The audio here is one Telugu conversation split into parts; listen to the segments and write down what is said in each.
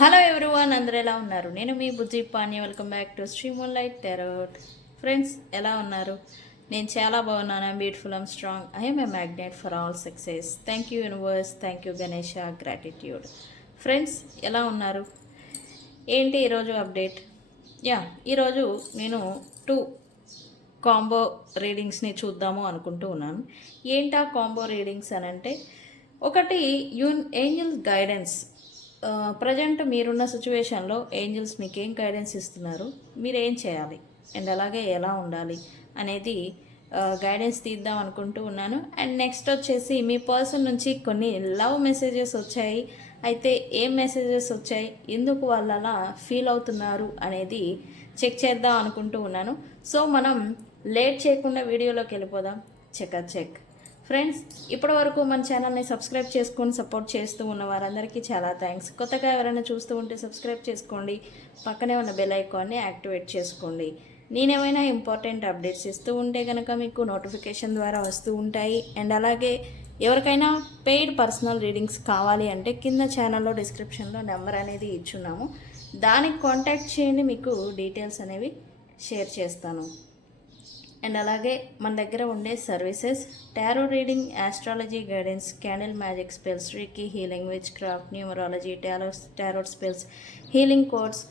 హలో ఎవ్రీవన్, అందరూ ఎలా ఉన్నారు? నేను మీ Bujji Pani. Welcome back to Shri Moonlight Tarot. Friends, ఎలా ఉన్నారు? నేను చాలా బాగున్నాను. I'm beautiful, I'm strong, I'm a magnet for all success. Thank you universe, thank you Ganesha, gratitude. Friends, ఎలా ఉన్నారు? ఏంటి ఈరోజు అప్డేట్? ఈరోజు నేను 2 కాంబో రీడింగ్స్ని చూద్దాము అనుకుంటూ ఉన్నాను. ఏంటా కాంబో రీడింగ్స్ అని అంటే, ఒకటి ఏంజల్స్ గైడెన్స్. ప్రజెంట్ మీరున్న సిచ్యువేషన్లో ఏంజల్స్ మీకు ఏం గైడెన్స్ ఇస్తున్నారు, మీరు ఏం చేయాలి అండ్ అలాగే ఎలా ఉండాలి అనేది గైడెన్స్ తీద్దాం అనుకుంటూ ఉన్నాను. అండ్ నెక్స్ట్ వచ్చేసి మీ పర్సన్ నుంచి కొన్ని లవ్ మెసేజెస్ వచ్చాయి. అయితే ఏం మెసేజెస్ వచ్చాయి, ఎందుకు వాళ్ళు అలా ఫీల్ అవుతున్నారు అనేది చెక్ చేద్దాం అనుకుంటూ ఉన్నాను. సో మనం లేట్ చేయకుండా వీడియోలోకి వెళ్ళిపోదాం. చెక్ ఫ్రెండ్స్, ఇప్పటి వరకు మన ఛానల్ని సబ్స్క్రైబ్ చేసుకొని సపోర్ట్ చేస్తూ ఉన్న వారందరికీ చాలా థ్యాంక్స్. కొత్తగా ఎవరైనా చూస్తూ ఉంటే సబ్స్క్రైబ్ చేసుకోండి, పక్కనే ఉన్న బెల్ ఐకాన్ని యాక్టివేట్ చేసుకోండి. నేనేమైనా ఇంపార్టెంట్ అప్డేట్స్ ఇస్తూ ఉంటే కనుక మీకు నోటిఫికేషన్ ద్వారా వస్తూ ఉంటాయి. అండ్ అలాగే ఎవరికైనా పెయిడ్ పర్సనల్ రీడింగ్స్ కావాలి అంటే కింద ఛానల్లో డిస్క్రిప్షన్లో నెంబర్ అనేది ఇచ్చున్నాము, దానికి కాంటాక్ట్ చేయండి, మీకు డీటెయిల్స్ అనేవి షేర్ చేస్తాను. అండ్ అలాగే మన దగ్గర ఉండే services tarot reading, astrology guidance, candle magic spells, reiki healing, which craft, numerology, tarot spells, healing codes,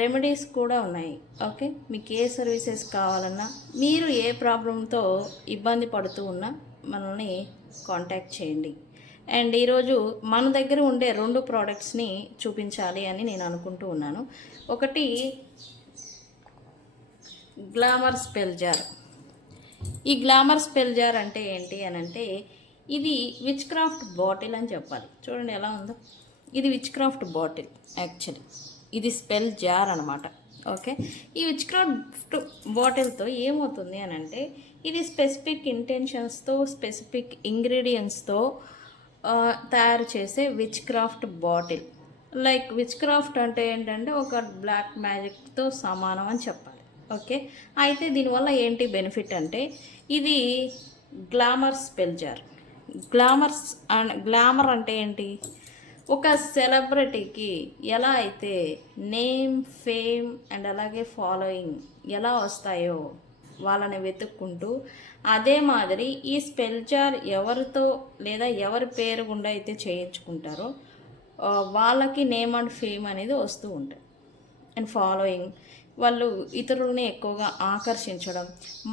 remedies కూడా ఉన్నాయి. ఓకే, మీకు ఏ సర్వీసెస్ కావాలన్నా, మీరు ఏ ప్రాబ్లంతో ఇబ్బంది పడుతూ ఉన్నా మనల్ని కాంటాక్ట్ చేయండి. అండ్ ఈరోజు మన దగ్గర ఉండే 2 ప్రోడక్ట్స్ని చూపించాలి అని నేను అనుకుంటూ ఉన్నాను. ఒకటి గ్లామర్ స్పెల్ జార్. ఈ గ్లామర్ స్పెల్ జార్ అంటే ఏంటి అని అంటే, ఇది విచ్ క్రాఫ్ట్ బాటిల్ అని చెప్పాలి. చూడండి ఎలా ఉందో, ఇది విచ్ క్రాఫ్ట్ బాటిల్. యాక్చువల్లీ ఇది స్పెల్ జార్ అనమాట. ఓకే, ఈ విచ్ క్రాఫ్ట్ బాటిల్తో ఏమవుతుంది అని అంటే, ఇది స్పెసిఫిక్ ఇంటెన్షన్స్తో, స్పెసిఫిక్ ఇంగ్రీడియంట్స్తో తయారు చేసే which craft bottle. Like which craft అంటే ఏంటంటే ఒక బ్లాక్ మ్యాజిక్తో సమానం అని చెప్పాలి. ఓకే, అయితే దీనివల్ల ఏంటి బెనిఫిట్ అంటే, ఇది గ్లామర్ స్పెల్ జార్. గ్లామర్ అంటే ఏంటి, ఒక సెలబ్రిటీకి ఎలా అయితే నేమ్, ఫేమ్ అండ్ అలాగే ఫాలోయింగ్ ఎలా వస్తాయో వాళ్ళని వెతుక్కుంటూ, అదే మాదిరి ఈ స్పెల్ జార్ ఎవరితో లేదా ఎవరి పేరు గుండా అయితే చేయించుకుంటారో వాళ్ళకి నేమ్ అండ్ ఫేమ్ అనేది వస్తూ ఉంటాయి. అండ్ ఫాలోయింగ్, వాళ్ళు ఇతరులని ఎక్కువగా ఆకర్షించడం,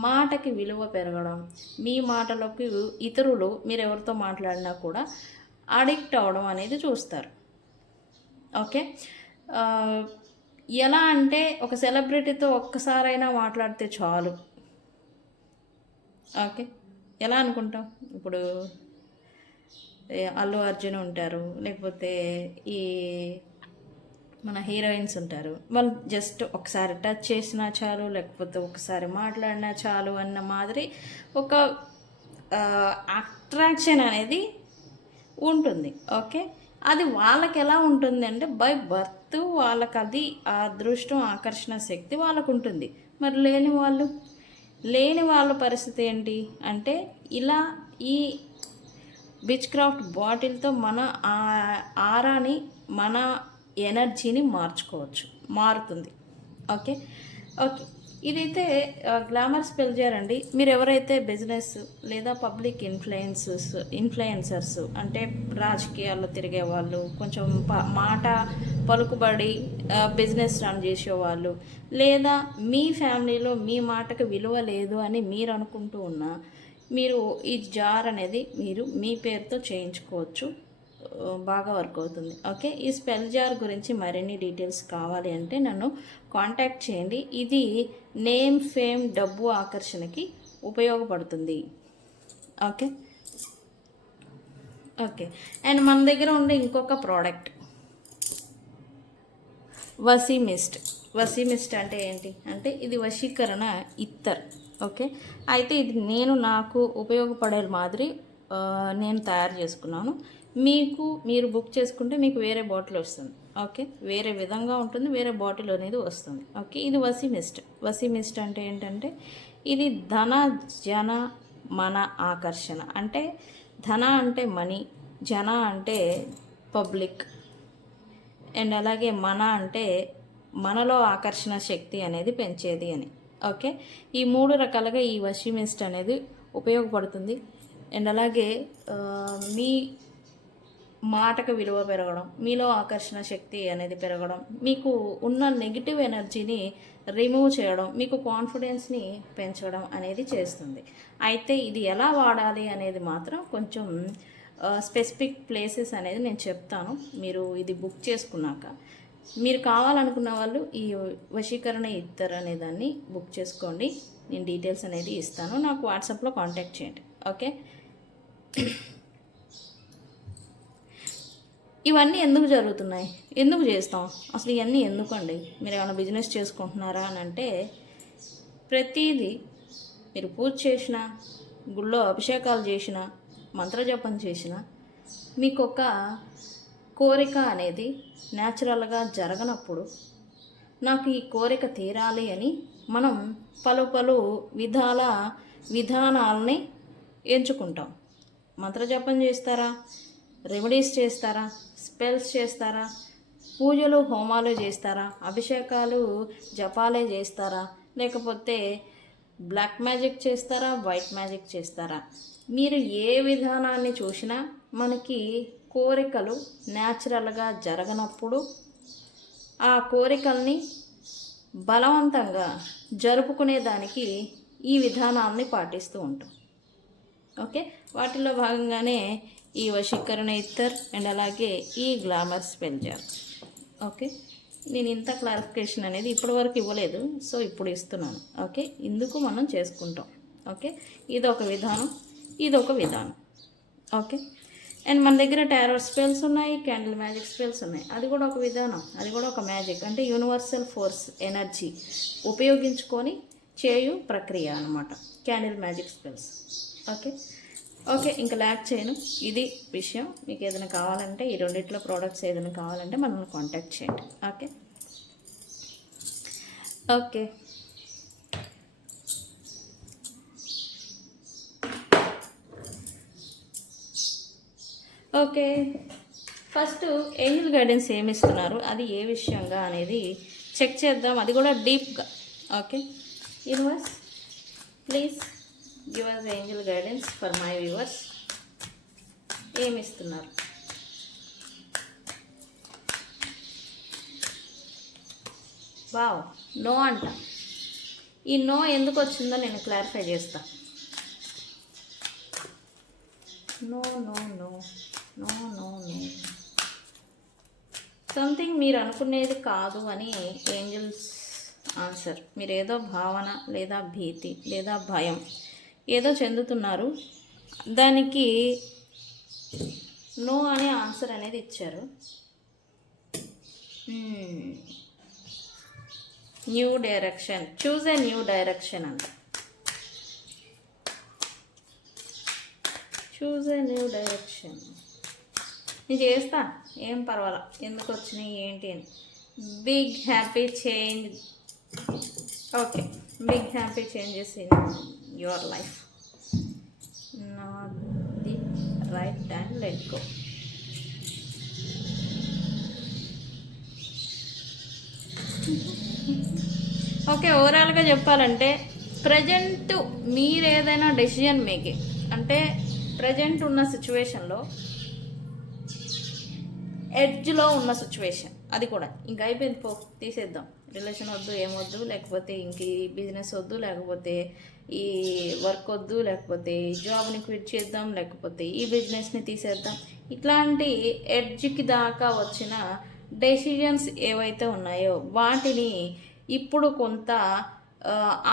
మాటకి విలువ పెరగడం, మీ మాటలోకి ఇతరులు మీరు ఎవరితో మాట్లాడినా కూడా అడిక్ట్ అవ్వడం అనేది చూస్తారు. ఓకే, ఎలా అంటే ఒక సెలబ్రిటీతో ఒక్కసారైనా మాట్లాడితే చాలు. ఓకే, ఎలా అనుకుంటాం, ఇప్పుడు అల్లు అర్జున్ ఉంటారు, లేకపోతే ఈ మన హీరోయిన్స్ ఉంటారు, వాళ్ళు జస్ట్ ఒకసారి టచ్ చేసినా చాలు, లేకపోతే ఒకసారి మాట్లాడినా చాలు అన్న మాదిరి ఒక అట్రాక్షన్ అనేది ఉంటుంది. ఓకే, అది వాళ్ళకి ఎలా ఉంటుంది అంటే, బై బర్త్ వాళ్ళకి అది ఆ అదృష్టం, ఆకర్షణ శక్తి వాళ్ళకు ఉంటుంది. మరి లేని వాళ్ళ పరిస్థితి ఏంటి అంటే, ఇలా ఈ విచ్ క్రాఫ్ట్ బాటిల్తో మన ఆరాని, మన ఎనర్జీని మారుతుంది. ఓకే, ఇదైతే గ్లామర్ స్పెల్ జార్ అండి. మీరు ఎవరైతే బిజినెస్ లేదా పబ్లిక్ ఇన్ఫ్లుయెన్సర్స్ అంటే రాజకీయాల్లో తిరిగే వాళ్ళు, కొంచెం మాట పలుకుబడి బిజినెస్ రన్ చేసేవాళ్ళు, లేదా మీ ఫ్యామిలీలో మీ మాటకు విలువ లేదు అని మీరు అనుకుంటూ ఉన్నా, మీరు ఈ జార్ అనేది మీరు మీ పేరుతో చేయించుకోవచ్చు, బాగా వర్క్ అవుతుంది. ఓకే, ఈ స్పెల్ జార్ గురించి మరిన్ని డీటెయిల్స్ కావాలి అంటే నన్ను కాంటాక్ట్ చేయండి. ఇది నేమ్, ఫేమ్, డబ్బు ఆకర్షణకి ఉపయోగపడుతుంది. ఓకే, అండ్ మన దగ్గర ఉండే ఇంకొక ప్రోడక్ట్ వసీమిస్ట్ అంటే ఏంటి అంటే, ఇది వశీకరణ ఇత్తర్. ఓకే, అయితే ఇది నాకు ఉపయోగపడే మాదిరి నేను తయారు చేసుకున్నాను. మీరు బుక్ చేసుకుంటే మీకు వేరే బాటిల్ వస్తుంది. ఓకే, వేరే విధంగా ఉంటుంది, వేరే బాటిల్ అనేది వస్తుంది. ఓకే, ఇది వసీమిస్ట్ అంటే ఏంటంటే, ఇది ధన, జన, మన ఆకర్షణ. అంటే ధన అంటే మనీ, జన అంటే పబ్లిక్, అండ్ అలాగే మన అంటే మనలో ఆకర్షణ శక్తి అనేది పెంచేది అని. ఓకే, ఈ 3 రకాలుగా ఈ వశీ మిస్ట్ అనేది ఉపయోగపడుతుంది. అండ్ అలాగే మీ మాటకు విలువ పెరగడం, మీలో ఆకర్షణ శక్తి అనేది పెరగడం, మీకు ఉన్న నెగిటివ్ ఎనర్జీని రిమూవ్ చేయడం, మీకు కాన్ఫిడెన్స్ని పెంచడం అనేది చేస్తుంది. అయితే ఇది ఎలా వాడాలి అనేది మాత్రం కొంచెం స్పెసిఫిక్ ప్లేసెస్ అనేది నేను చెప్తాను. మీరు ఇది బుక్ చేసుకున్నాక మీరు కావాలనుకున్న వాళ్ళు ఈ వశీకరణ ఇత్తర్ అనే దాన్ని బుక్ చేసుకోండి. నేను డీటెయిల్స్ అనేది ఇస్తాను, నాకు వాట్సాప్లో కాంటాక్ట్ చేయండి. ఓకే, ఇవన్నీ ఎందుకు జరుగుతున్నాయి, ఎందుకు చేస్తాం, అసలు ఇవన్నీ ఎందుకండి? మీరు ఏమైనా బిజినెస్ చేసుకుంటున్నారా అని అంటే, ప్రతిదీ మీరు పూజ చేసినా, గుళ్ళో అభిషేకాలు చేసినా, మంత్రజపం చేసినా, మీకు ఒక కోరిక అనేది న్యాచురల్గా జరగనప్పుడు, నాకు ఈ కోరిక తీరాలి అని మనం పలు విధానాలని ఎంచుకుంటాం. మంత్రజపం చేస్తారా, రెమెడీస్ చేస్తారా, స్పెల్స్ చేస్తారా, పూజలు హోమాలు చేస్తారా, అభిషేకాలు జపాలే చేస్తారా, లేకపోతే బ్లాక్ మ్యాజిక్ చేస్తారా, వైట్ మ్యాజిక్ చేస్తారా? మీరు ఏ విధానాన్ని చూసినా మనకి కోరికలు న్యాచురల్గా జరగనప్పుడు ఆ కోరికల్ని బలవంతంగా జరుపుకునేదానికి ఈ విధానాన్ని పాటిస్తూ ఉంటాం. ఓకే, వాటిలో భాగంగానే ఈ వశీకరణ ఇత్తర్ అండ్ అలాగే ఈ గ్లామర్ స్పెల్ జార్. ఓకే, నేను ఇంత క్లారిఫికేషన్ అనేది ఇప్పటివరకు ఇవ్వలేదు, సో ఇప్పుడు ఇస్తున్నాను. ఓకే, ఇందుకు మనం చేసుకుంటాం. ఓకే, ఇదొక విధానం, ఇదొక విధానం. ఓకే, అండ్ మన దగ్గర టారో స్పెల్స్ ఉన్నాయి, క్యాండిల్ మ్యాజిక్ స్పెల్స్ ఉన్నాయి. అది కూడా ఒక విధానం, అది కూడా ఒక మ్యాజిక్. అంటే యూనివర్సల్ ఫోర్స్ ఎనర్జీ ఉపయోగించుకొని చేయు ప్రక్రియ అనమాట candle magic spells. Okay okay, ఇంకా ల్యాక్ చేయను, ఇది విషయం. మీకు ఏదైనా కావాలంటే ఈ రెండిట్లో ప్రోడక్ట్స్ ఏదైనా కావాలంటే మనల్ని కాంటాక్ట్ చేయండి. Okay okay, okay. First Angel guidance ఏమి ఇస్తున్నారు, అది ఏ విషయంగా అనేది చెక్ చేద్దాం, అది కూడా డీప్గా. Okay, universe please give us Angel guidance for my viewers. ఏమి ఇస్తున్నారు? వావ్, నో అంట. ఈ నో ఎందుకు వచ్చిందో నేను క్లారిఫై చేస్తా. No no no no no no something మీరు అనుకునేది కాదు అని ఏంజల్స్ ఆన్సర్. మీరు ఏదో భావన లేదా భీతి లేదా భయం ఏదో చెందుతున్నారు, దానికి నో అనే ఆన్సర్ అనేది ఇచ్చారు. New direction, choose a new direction అంట. Choose a new direction. నేను చేస్తా, ఏం పర్వాలా, ఎందుకు వచ్చినాయి ఏంటి అని. Big happy change. Okay, big happy changes in your life. Not the right and let go. Okay, ఓవరాల్గా చెప్పాలంటే ప్రజెంట్ మీరు ఏదైనా డెసిజన్ మేకింగ్ అంటే ప్రజెంట్ ఉన్న సిచ్యువేషన్లో ఎడ్జ్లో ఉన్న సిచ్యువేషన్, అది కూడా ఇంకా అయిపోయింది, పో తీసేద్దాం, రిలేషన్ వద్దు, ఏమొద్దు, లేకపోతే ఇంక ఈ బిజినెస్ వద్దు, లేకపోతే ఈ వర్క్ వద్దు, లేకపోతే ఈ జాబ్ని క్విట్ చేద్దాం, లేకపోతే ఈ బిజినెస్ని తీసేద్దాం, ఇట్లాంటి ఎడ్జ్కి దాకా వచ్చిన డెసిజన్స్ ఏవైతే ఉన్నాయో వాటిని ఇప్పుడు కొంత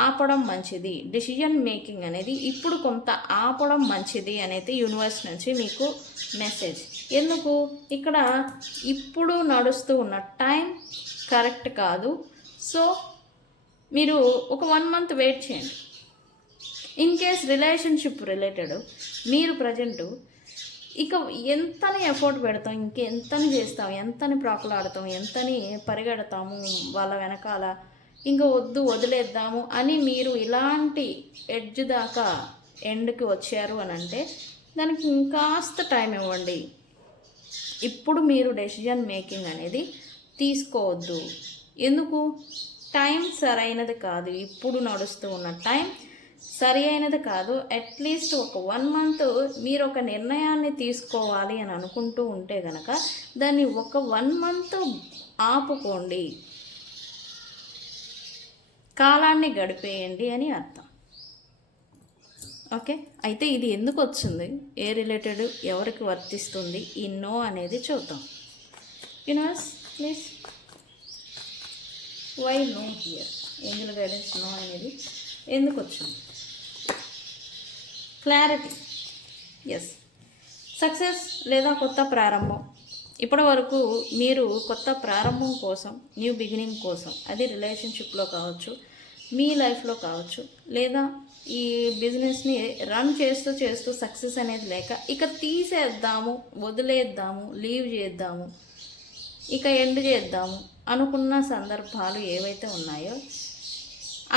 ఆపడం మంచిది. డెసిజన్ మేకింగ్ అనేది ఇప్పుడు కొంత ఆపడం మంచిది అనేది యూనివర్స్ నుంచి మీకు మెసేజ్. ఎందుకు, ఇక్కడ ఇప్పుడు నడుస్తూ ఉన్న టైం కరెక్ట్ కాదు. సో మీరు ఒక 1 month వెయిట్ చేయండి. ఇన్ కేస్ రిలేషన్షిప్ రిలేటెడ్ మీరు ప్రజెంటు ఇక ఎంతని ఎఫర్ట్ పెడతాం, ఇంకెంతని చేస్తాం, ఎంతని ప్రాకులాడతాం, ఎంతని పరిగెడతాము వాళ్ళ వెనకాల, ఇంకా వద్దు వదిలేద్దాము అని మీరు ఇలాంటి ఎడ్జ్ దాకా ఎండ్కి వచ్చారు అని అంటే దానికి ఇంకాస్త టైం ఇవ్వండి. ఇప్పుడు మీరు డెసిజన్ మేకింగ్ అనేది తీసుకోవద్దు. ఎందుకు? టైం సరైనది కాదు. ఇప్పుడు నడుస్తూ ఉన్న టైం సరి అయినది కాదు. అట్లీస్ట్ ఒక 1 మంత్ మీరు ఒక నిర్ణయాన్ని తీసుకోవాలి అని అనుకుంటూ ఉంటే కనుక దాన్ని ఒక 1 మంత్ ఆపుకోండి, కాలాన్ని గడిపేయండి అని అర్థం. ఓకే, అయితే ఇది ఎందుకు వచ్చింది, ఏ రిలేటెడ్, ఎవరికి వర్తిస్తుంది, ఈ నో అనేది చూద్దాం. Universe please, why no here, angel guidance no అనేది ఎందుకు వచ్చింది? క్లారిటీ. ఎస్, సక్సెస్ లేదా కొత్త ప్రారంభం. ఇప్పటి వరకు మీరు కొత్త ప్రారంభం కోసం, న్యూ బిగినింగ్ కోసం, అది రిలేషన్షిప్లో కావచ్చు, మీ లైఫ్లో కావచ్చు, లేదా ఈ బిజినెస్ని రన్ చేస్తూ చేస్తూ సక్సెస్ అనేది లేక ఇక తీసేద్దాము, వదిలేద్దాము, లీవ్ చేద్దాము, ఇక ఎండ్ చేద్దాము అనుకున్న సందర్భాలు ఏవైతే ఉన్నాయో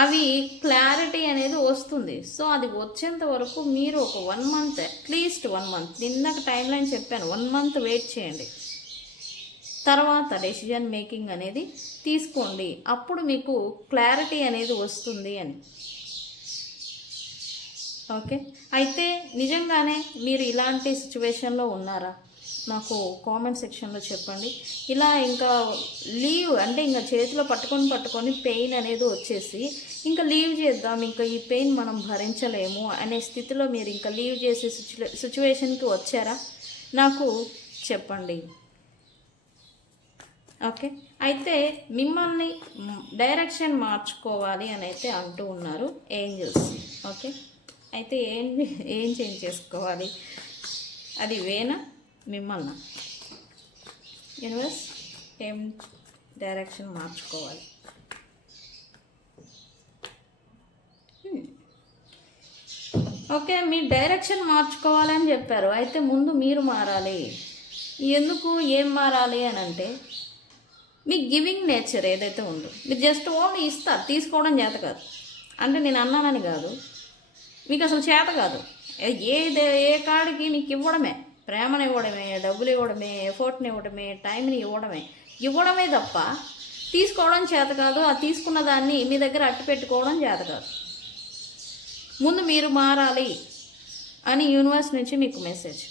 అవి క్లారిటీ అనేది వస్తుంది. సో అది వచ్చేంత వరకు మీరు ఒక 1 మంత్, అట్లీస్ట్ 1 మంత్, నిన్నకు టైం లైన్ చెప్పాను, 1 మంత్ వెయిట్ చేయండి. తర్వాత డెసిజన్ మేకింగ్ అనేది తీసుకోండి. అప్పుడు మీకు క్లారిటీ అనేది వస్తుంది అని. ఓకే, అయితే నిజంగానే మీరు ఇలాంటి సిచ్యువేషన్లో ఉన్నారా? నాకు కామెంట్ సెక్షన్లో చెప్పండి. ఇలా ఇంకా లీవ్ అంటే ఇంకా చేతిలో పట్టుకొని పెయిన్ అనేది వచ్చేసి ఇంకా లీవ్ చేద్దాం, ఇంకా ఈ పెయిన్ మనం భరించలేము అనే స్థితిలో మీరు ఇంకా లీవ్ చేసే సిచ్యువేషన్కి వచ్చారా? నాకు చెప్పండి. ఓకే, అయితే మిమ్మల్ని డైరెక్షన్ మార్చుకోవాలి అని అయితే అంటూ ఉన్నారు ఏంజల్స్. ఓకే, అయితే ఏం చేంజ్ చేసుకోవాలి? అది వేనా మిమ్మల్ని? యూనివర్స్ ఏం డైరెక్షన్ మార్చుకోవాలి? ఓకే, మీ డైరెక్షన్ మార్చుకోవాలని చెప్పారు. అయితే ముందు మీరు మారాలి. ఎందుకు, ఏం మారాలి అని అంటే మీ గివింగ్ నేచర్ ఏదైతే ఉందో, మీరు జస్ట్ ఓన్లీ ఇస్తారు, తీసుకోవడం చేత కాదు. అంటే నేను అన్నానని కాదు, మీకు అసలు చేత కాదు. ఏ కాడికి మీకు ఇవ్వడమే, ప్రేమను ఇవ్వడమే, డబ్బులు ఇవ్వడమే, ఎఫర్ట్ని ఇవ్వడమే, టైంని ఇవ్వడమే తప్ప తీసుకోవడం చేత కాదు. ఆ తీసుకున్న దాన్ని మీ దగ్గర అట్టు పెట్టుకోవడం చేత కాదు. ముందు మీరు మారాలి అని యూనివర్స్ నుంచి మీకు మెసేజ్.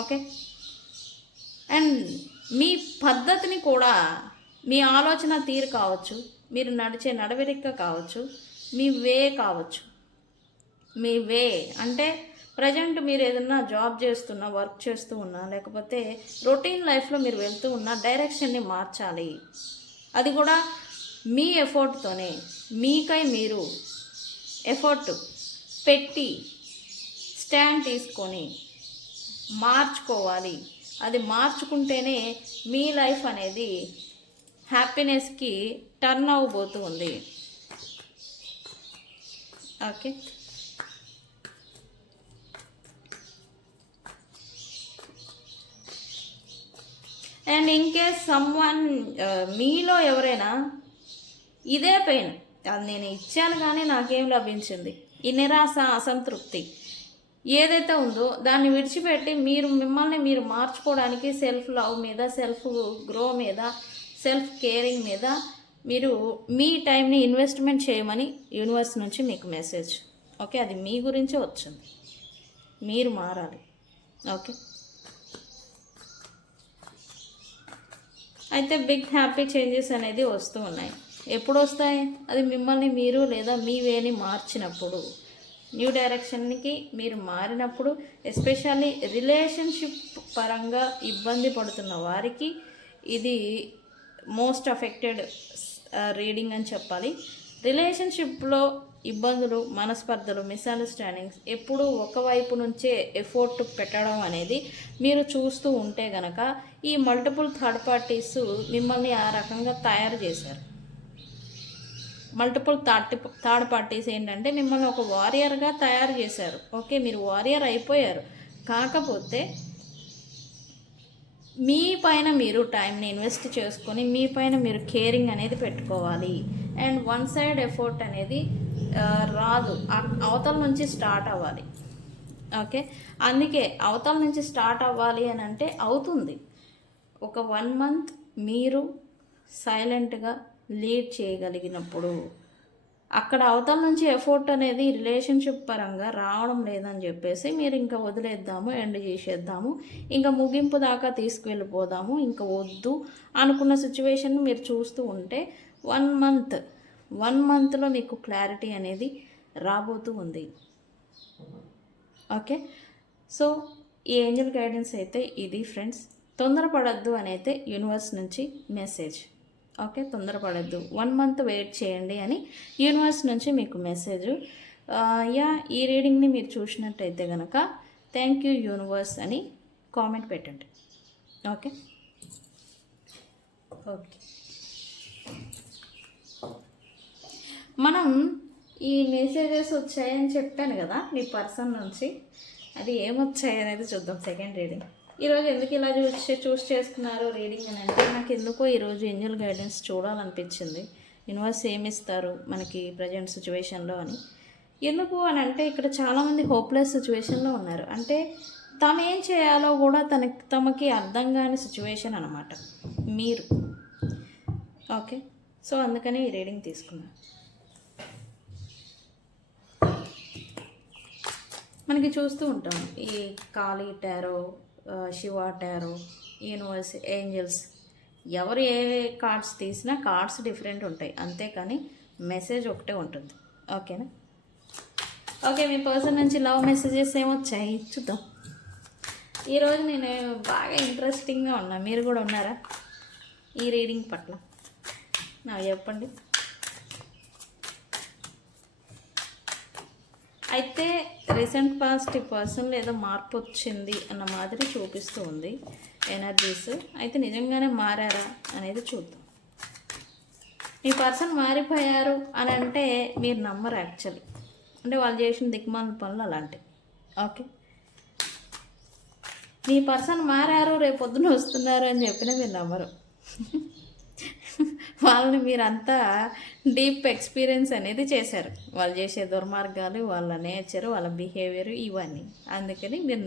ఓకే, అండ్ మీ పద్ధతిని కూడా, మీ ఆలోచన తీరు కావచ్చు, మీరు నడిచే నడవడిక కావచ్చు, మీ వే కావచ్చు. మీ వే అంటే ప్రజెంట్ మీరు ఏదన్నా జాబ్ చేస్తున్నా, వర్క్ చేస్తూ ఉన్నా, లేకపోతే రొటీన్ లైఫ్లో మీరు వెళ్తూ ఉన్న డైరెక్షన్ని మార్చాలి. అది కూడా మీ ఎఫర్ట్తోనే, మీకై మీరు ఎఫర్ట్ పెట్టి స్టాండ్ తీసుకొని మార్చుకోవాలి. అది మార్చుకుంటేనే మీ లైఫ్ అనేది హ్యాపీనెస్కి టర్న్ అవ్వబోతూ ఉంది. Okay, and in case someone, మీలో ఎవరైనా ఇదే పెయిన్, అది నేను ఇచ్చాను కానీ నాకేం లభించింది, ఈ నిరాశ, అసంతృప్తి ఏదైతే ఉందో దాన్ని విడిచిపెట్టి మిమ్మల్ని మీరు మార్చుకోవడానికి సెల్ఫ్ లవ్ మీద, సెల్ఫ్ గ్రో మీద, సెల్ఫ్ కేరింగ్ మీద మీరు మీ టైంని ఇన్వెస్ట్మెంట్ చేయమని యూనివర్స్ నుంచి మీకు మెసేజ్. ఓకే, అది మీ గురించే వచ్చింది. మీరు మారాలి. ఓకే, అయితే బిగ్ హ్యాపీ చేంజెస్ అనేది వస్తూ ఉన్నాయి. ఎప్పుడు వస్తాయి? అది మిమ్మల్ని మీరు లేదా మీ వేని మార్చినప్పుడు, న్యూ డైరెక్షన్కి మీరు మారినప్పుడు, ఎస్పెషల్లీ రిలేషన్షిప్ పరంగా ఇబ్బంది పడుతున్న వారికి ఇది మోస్ట్ అఫెక్టెడ్ రీడింగ్ అని చెప్పాలి. రిలేషన్షిప్లో ఇబ్బందులు, మనస్పర్ధలు, మిస్అండర్స్టాండింగ్స్ ఎప్పుడూ ఒకవైపు నుంచే ఎఫోర్ట్ పెట్టడం అనేది మీరు చూస్తూ ఉంటే గనక ఈ మల్టిపుల్ థర్డ్ పార్టీస్ మిమ్మల్ని ఆ రకంగా తయారు చేశారు. మల్టిపుల్ థర్డ్ పార్టీస్ ఏంటంటే మిమ్మల్ని ఒక వారియర్గా తయారు చేశారు. ఓకే, మీరు వారియర్ అయిపోయారు. కాకపోతే మీ పైన మీరు టైంని ఇన్వెస్ట్ చేసుకొని మీ పైన మీరు కేరింగ్ అనేది పెట్టుకోవాలి. అండ్ వన్ సైడ్ ఎఫర్ట్ అనేది రాదు, అవతల నుంచి స్టార్ట్ అవ్వాలి. ఓకే, అందుకే అవతల నుంచి స్టార్ట్ అవ్వాలి అని అంటే అవుతుంది. ఒక 1 మంత్ మీరు సైలెంట్గా లీడ్ చేయగలిగినప్పుడు అక్కడ అవతల నుంచి ఎఫోర్ట్ అనేది రిలేషన్షిప్ పరంగా రావడం లేదని చెప్పేసి మీరు ఇంకా వదిలేద్దాము, ఎండ్ చేసేద్దాము, ఇంకా ముగింపు దాకా తీసుకువెళ్ళిపోదాము, ఇంకా వద్దు అనుకున్న సిచ్యువేషన్ మీరు చూస్తూ ఉంటే 1 మంత్లో మీకు క్లారిటీ అనేది రాబోతూ ఉంది. ఓకే, సో ఈ ఏంజల్ గైడెన్స్ అయితే ఇది ఫ్రెండ్స్. తొందరపడద్దు అని అయితే యూనివర్స్ నుంచి మెసేజ్. ఓకే, తొందరపడద్దు, 1 మంత్ వెయిట్ చేయండి అని యూనివర్స్ నుంచి మీకు మెసేజ్. ఈ రీడింగ్ని మీరు చూసినట్టయితే కనుక థ్యాంక్ యూ యూనివర్స్ అని కామెంట్ పెట్టండి. ఓకే ఓకే, మనం ఈ మెసేజెస్ వచ్చాయని చెప్పాను కదా మీ పర్సన్ నుంచి, అది ఏమొచ్చాయి అనేది చూద్దాం. Second reading. ఈరోజు ఎందుకు ఇలా చూస్ చేసుకున్నారు రీడింగ్ అని అంటే, నాకు ఎందుకో ఈరోజు ఏంజల్ గైడెన్స్ చూడాలనిపించింది. యూనివర్స్ ఏమిస్తారు మనకి ప్రజెంట్ సిచ్యువేషన్లో అని. ఎందుకు అని అంటే, ఇక్కడ చాలామంది హోప్లెస్ సిచ్యువేషన్లో ఉన్నారు. అంటే తను ఏం చేయాలో కూడా తమకి అర్థం కాని సిచ్యువేషన్ అనమాట మీరు. ఓకే, సో అందుకని ఈ రీడింగ్ తీసుకున్నాను. మనకి చూస్తూ ఉంటాం ఈ Kali tarot, Shiva tarot, universe, angels, ఎవరు ఏ కార్డ్స్ తీసినా కార్డ్స్ డిఫరెంట్ ఉంటాయి, అంతేకాని మెసేజ్ ఒకటే ఉంటుంది. ఓకేనా? ఓకే, మీ పర్సన్ నుంచి లవ్ మెసేజెస్ ఏమొచ్చాయి చూద్దాం. ఈరోజు నేను బాగా ఇంట్రెస్టింగ్గా ఉన్నా, మీరు కూడా ఉన్నారా ఈ రీడింగ్ పట్ల? నాకు చెప్పండి. అయితే రీసెంట్ పాస్ట్ ఈ పర్సన్లో ఏదో మార్పు వచ్చింది అన్న మాదిరి చూపిస్తూ ఉంది ఎనర్జీస్. అయితే నిజంగానే మారారా అనేది చూద్దాం. మీ పర్సన్ మారిపోయారు అని అంటే మీరు నమ్మరు యాక్చువల్లీ. అంటే వాళ్ళు చేసిన దిక్మాల పనులు అలాంటివి. ఓకే, మీ పర్సన్ మారారు, రేపొద్దున వస్తున్నారు అని చెప్పినా మీరు నమ్మరు. వాళ్ళని మీరంతా డీప్ ఎక్స్పీరియన్స్ అనేది చేశారు, వాళ్ళు చేసే దుర్మార్గాలు, వాళ్ళ నేచరు, వాళ్ళ బిహేవియర్, ఇవన్నీ. అందుకని మీరు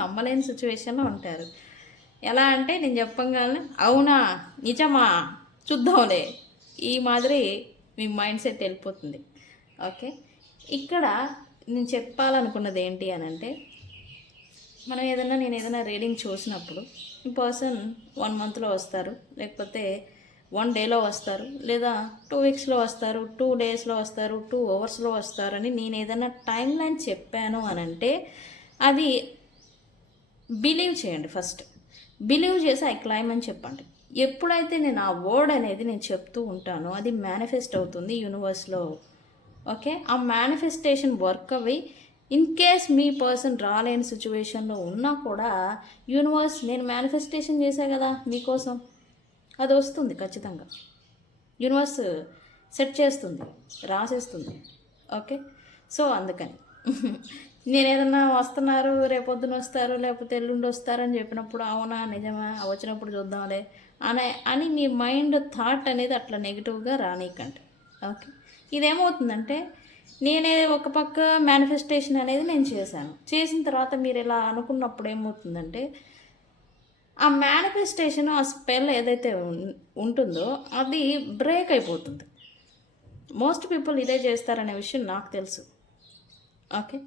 నమ్మలేని సిచ్యువేషన్లో ఉంటారు. ఎలా అంటే నేను చెప్పగానే అవునా నిజమా చూద్దాంలే ఈ మాదిరి మీ మైండ్ సెట్ వెళ్ళిపోతుంది. ఓకే, ఇక్కడ నేను చెప్పాలనుకున్నది ఏంటి అని అంటే, నేను ఏదైనా రీడింగ్ చూసినప్పుడు ఈ పర్సన్ 1 మంత్లో వస్తారు, లేకపోతే 1 డేలో వస్తారు, లేదా 2 వీక్స్లో వస్తారు, 2 డేస్లో వస్తారు, 2 అవర్స్లో వస్తారని నేను ఏదైనా టైం లైన్ చెప్పాను అని అంటే అది బిలీవ్ చేయండి. ఫస్ట్ బిలీవ్ చేసి ఐ క్లైమ్ అని చెప్పండి. ఎప్పుడైతే నేను ఆ వర్డ్ అనేది నేను చెప్తూ ఉంటానో అది మేనిఫెస్ట్ అవుతుంది యూనివర్స్లో. ఓకే, ఆ మేనిఫెస్టేషన్ వర్క్ అవి ఇన్ కేస్ మీ పర్సన్ రాలేని సిచ్యువేషన్లో ఉన్నా కూడా యూనివర్స్ నేను మేనిఫెస్టేషన్ చేశా కదా మీకోసం, అది వస్తుంది ఖచ్చితంగా. యూనివర్స్ సెట్ చేస్తుంది, రాసేస్తుంది. ఓకే, సో అందుకని నేను ఏదన్నా వస్తున్నారు, రేపొద్దున వస్తారు, లేకపోతే ఎల్లుండి వస్తారని చెప్పినప్పుడు అవునా నిజమా వచ్చినప్పుడు చూద్దాంలే అని మీ మైండ్ థాట్ అనేది అట్లా నెగిటివ్గా రానీకండి. ఓకే, ఇదేమవుతుందంటే నేనే ఒక పక్క మేనిఫెస్టేషన్ అనేది నేను చేసిన తర్వాత మీరు ఇలా అనుకున్నప్పుడు ఏమవుతుందంటే ఆ మేనిఫెస్టేషన్, ఆ స్పెల్ ఏదైతే ఉంటుందో అది బ్రేక్ అయిపోతుంది. మోస్ట్ పీపుల్ ఇదే చేస్తారనే విషయం నాకు తెలుసు. ఓకే,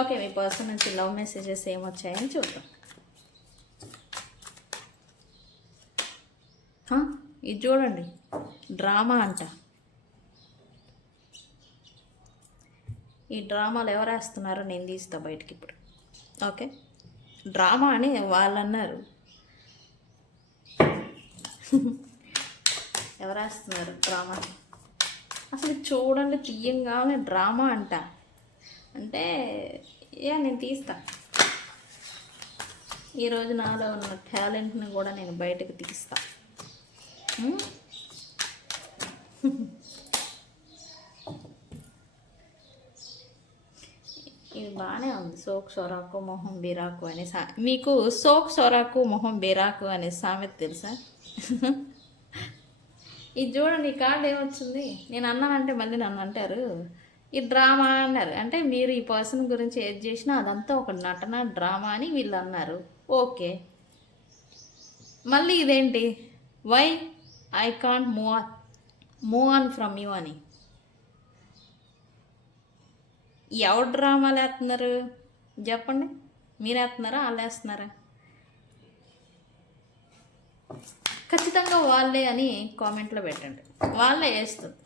ఓకే, మీ పర్సన్ నుంచి లవ్ మెసేజెస్ ఏమొచ్చాయని చూద్దాం. ఇది చూడండి, డ్రామా అంట. ఈ డ్రామాలు ఎవరు వేస్తున్నారో నేను తీస్తా బయటికి ఇప్పుడు. ఓకే, డ్రామా అని వాళ్ళు అన్నారు, ఎవరు వేస్తున్నారు డ్రామా? అసలు చూడండి, తీయంగానే డ్రామా అంట అంటే నేను తీస్తా. ఈరోజు నాలో ఉన్న టాలెంట్ని కూడా నేను బయటకు తీస్తా. ఇది బాగానే ఉంది. సోక్ సొరాకు మొహం బీరాకు అనే మీకు సోక్ సొరాకు మొహం బీరాకు అనే సామెత తెలుసా? ఇది చూడండి, ఈ కార్డు ఏమొచ్చింది. నేను అన్నానంటే మళ్ళీ నన్ను అంటారు ఈ డ్రామా అన్నారు అంటే మీరు ఈ పర్సన్ గురించి ఏది చేసినా అదంతా ఒక నటన డ్రామా అని వీళ్ళు అన్నారు. ఓకే, మళ్ళీ ఇదేంటి why I can't move on from you అని ఎవరు డ్రామాలు వేస్తున్నారు చెప్పండి? మీరు వేస్తున్నారా వాళ్ళు వేస్తున్నారా? ఖచ్చితంగా వాళ్ళే అని కామెంట్లో పెట్టండి. వాళ్ళే వేస్తుంది.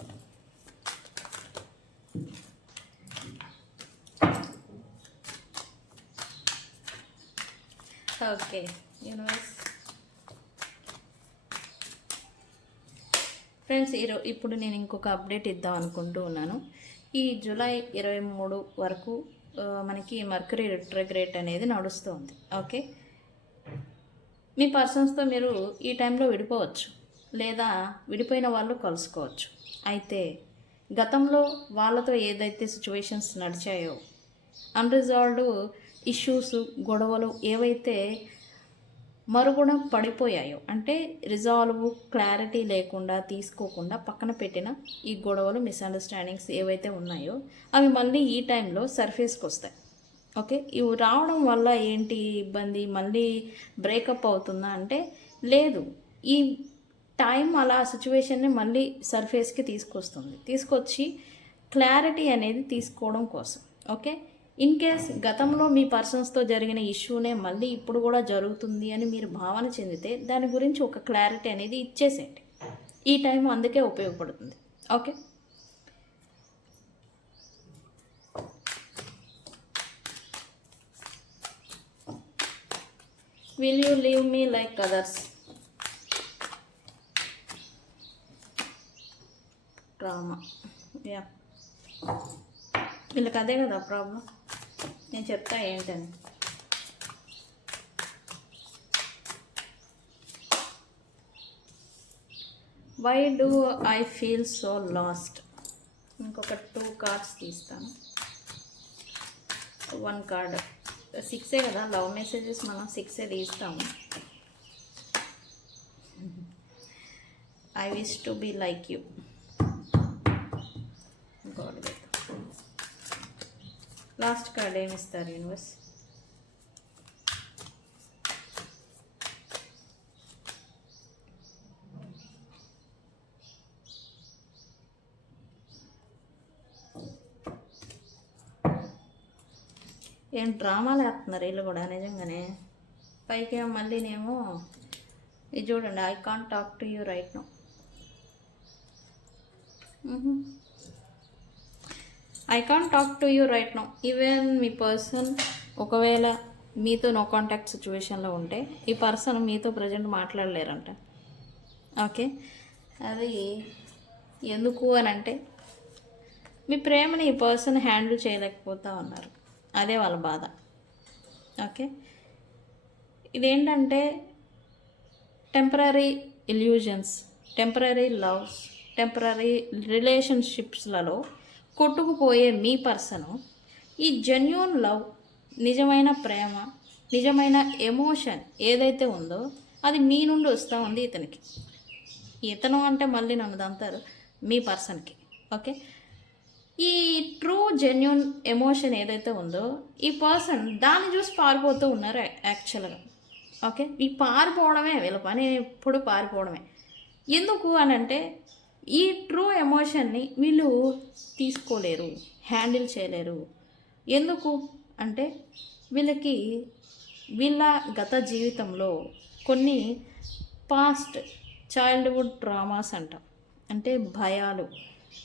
Okay universe. ఫ్రెండ్స్ ఇప్పుడు నేను ఇంకొక అప్డేట్ ఇద్దాం అనుకుంటూ ఉన్నాను. ఈ జూలై 23 వరకు మనకి మర్కరీ రిట్రోగ్రేడ్ అనేది నడుస్తుంది. ఓకే, మీ పర్సన్స్తో మీరు ఈ టైంలో విడిపోవచ్చు, లేదా విడిపోయిన వాళ్ళు కలుసుకోవచ్చు. అయితే గతంలో వాళ్ళతో ఏదైతే సిచ్యువేషన్స్ నడిచాయో, అన్రిజాల్వ్డ్ ఇష్యూస్, గొడవలు ఏవైతే మరుగున పడిపోయాయో, అంటే రిజాల్వ్ క్లారిటీ లేకుండా తీసుకోకుండా పక్కన పెట్టిన ఈ గొడవలు, మిస్అండర్స్టాండింగ్స్ ఏవైతే ఉన్నాయో అవి మళ్ళీ ఈ టైంలో సర్ఫేస్కి వస్తాయి. ఓకే, ఇవి రావడం వల్ల ఏంటి ఇబ్బంది? మళ్ళీ బ్రేకప్ అవుతుందా అంటే లేదు. ఈ టైం అలా సిచ్యువేషన్ని మళ్ళీ సర్ఫేస్కి తీసుకొచ్చి క్లారిటీ అనేది తీసుకోవడం కోసం. ఓకే, ఇన్ కేస్ గతంలో మీ పర్సన్స్తో జరిగిన ఇష్యూనే మళ్ళీ ఇప్పుడు కూడా జరుగుతుంది అని మీరు భావన చెందితే దాని గురించి ఒక క్లారిటీ అనేది ఇచ్చేసేయండి. ఈ టైం అందుకే ఉపయోగపడుతుంది. Okay, will you leave me like others? Drama. Yeah, వీళ్ళకి అదే కదా ప్రాబ్లం. నేను చెప్తా ఏంటని. Why do I feel so lost? ఇంకొక 2 కార్డ్స్ తీస్తాను. 1 కార్డ్ 6 కదా, లవ్ మెసేజెస్ మనం 6 తీస్తాము. I wish to be like you. Last card ఏమిస్తారు యూనివర్స్? ఏం డ్రామాలు వేస్తున్నారు వీళ్ళు కూడా నిజంగానే. పైకి మళ్ళీనేమో ఇది చూడండి, I can't talk to you right now. I can't talk to you right now. Even me person ఒకవేళ మీతో నో కాంటాక్ట్ సిచ్యువేషన్లో ఉంటే ఈ పర్సన్ మీతో ప్రజెంట్ మాట్లాడలేరంట. ఓకే, అది ఎందుకు అని అంటే మీ ప్రేమని ఈ పర్సన్ హ్యాండిల్ చేయలేకపోతా ఉన్నారు. అదే వాళ్ళ బాధ. ఓకే, ఇదేంటంటే temporary illusions, temporary loves, temporary రిలేషన్షిప్స్లలో కొట్టుకుపోయే మీ పర్సను ఈ జెన్యూన్ లవ్, నిజమైన ప్రేమ, నిజమైన ఎమోషన్ ఏదైతే ఉందో అది మీ నుండి వస్తూ ఉంది ఇతనికి. ఇతను అంటే మళ్ళీ నన్ను దంతారు మీ పర్సన్కి. ఓకే, ఈ ట్రూ జెన్యూన్ ఎమోషన్ ఏదైతే ఉందో ఈ పర్సన్ దాన్ని చూసి పారిపోతూ ఉన్నారు యాక్చువల్గా. ఓకే, ఈ పారిపోవడమే వీళ్ళ పని, ఎప్పుడు పారిపోవడమే. ఎందుకు అని అంటే ఈ ట్రూ ఎమోషన్ని వీళ్ళు తీసుకోలేరు, హ్యాండిల్ చేయలేరు. ఎందుకు అంటే వీళ్ళకి వీళ్ళ గత జీవితంలో కొన్ని పాస్ట్ చైల్డ్హుడ్ ట్రామాస్ అంటాం, అంటే భయాలు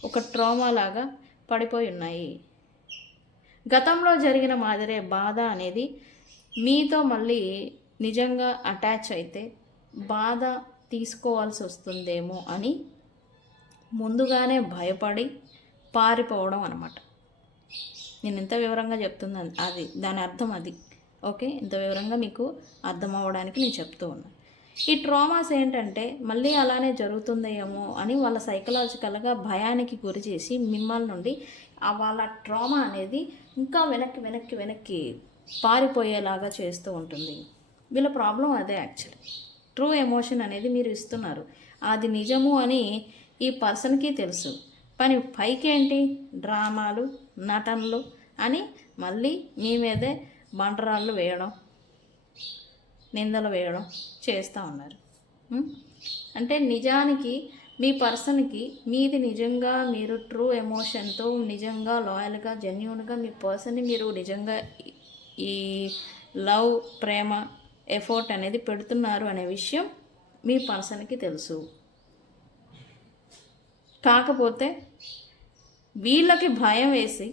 ఒక ట్రామా లాగా పడిపోయి ఉన్నాయి. గతంలో జరిగిన మాదిరే బాధ అనేది మీతో మళ్ళీ నిజంగా అటాచ్ అయితే బాధ తీసుకోవాల్సి వస్తుందేమో అని ముందుగానే భయపడి పారిపోవడం అన్నమాట. నేను ఇంత వివరంగా చెప్తున్నాను, అది దాని అర్థం అది. ఓకే, ఇంత వివరంగా మీకు అర్థం అవ్వడానికి నేను చెప్తూ ఉన్నాను. ఈ ట్రామాస్ ఏంటంటే మళ్ళీ అలానే జరుగుతుందేమో అని వాళ్ళ సైకలాజికల్గా భయానికి గురి చేసి మిమ్మల్ని నుండి వాళ్ళ ట్రామా అనేది ఇంకా వెనక్కి పారిపోయేలాగా చేస్తూ ఉంటుంది. వీళ్ళ ప్రాబ్లం అదే యాక్చువల్లీ. ట్రూ ఎమోషన్ అనేది మీరు ఇస్తున్నారు, అది నిజము అని ఈ పర్సన్కి తెలుసు. పని పైకేంటి డ్రామాలు నటనలు అని మళ్ళీ మీ మీదే బండరాళ్ళు వేయడం నిందలు వేయడం చేస్తూ ఉన్నారు. అంటే నిజానికి మీ పర్సన్కి మీది నిజంగా మీరు ట్రూ ఎమోషన్తో నిజంగా లాయల్గా జెన్యూన్గా మీ పర్సన్ని మీరు నిజంగా ఈ లవ్ ప్రేమ ఎఫర్ట్ అనేది పెడుతున్నారు అనే విషయం మీ పర్సన్కి తెలుసు. కాకపోతే వీళ్ళకి భయం వేసి